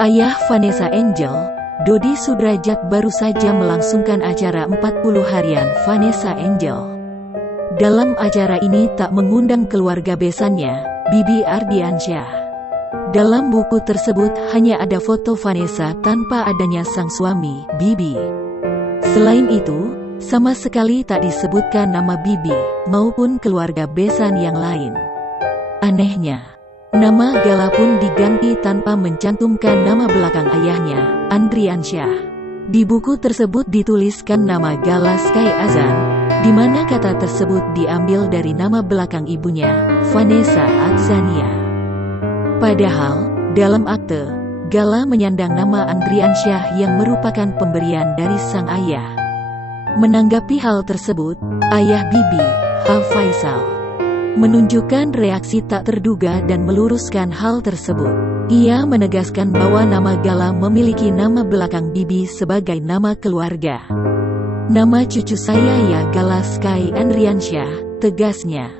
Ayah Vanessa Angel, Dodi Sudrajat baru saja melangsungkan acara 40 harian Vanessa Angel. Dalam acara ini tak mengundang keluarga besannya, Bibi Ardiansyah. Dalam buku tersebut hanya ada foto Vanessa tanpa adanya sang suami, Bibi. Selain itu, sama sekali tak disebutkan nama Bibi, maupun keluarga besan yang lain. Anehnya, nama Gala pun diganti tanpa mencantumkan nama belakang ayahnya, Andriansyah. Di buku tersebut dituliskan nama Gala Sky Azan, di mana kata tersebut diambil dari nama belakang ibunya, Vanessa Adzania. Padahal, dalam akte, Gala menyandang nama Andriansyah yang merupakan pemberian dari sang ayah. Menanggapi hal tersebut, ayah Bibi, H. Faisal, menunjukkan reaksi tak terduga dan meluruskan hal tersebut. Ia menegaskan bahwa nama Gala memiliki nama belakang Bibi sebagai nama keluarga. Nama cucu saya ya Gala Sky Andriansyah, tegasnya.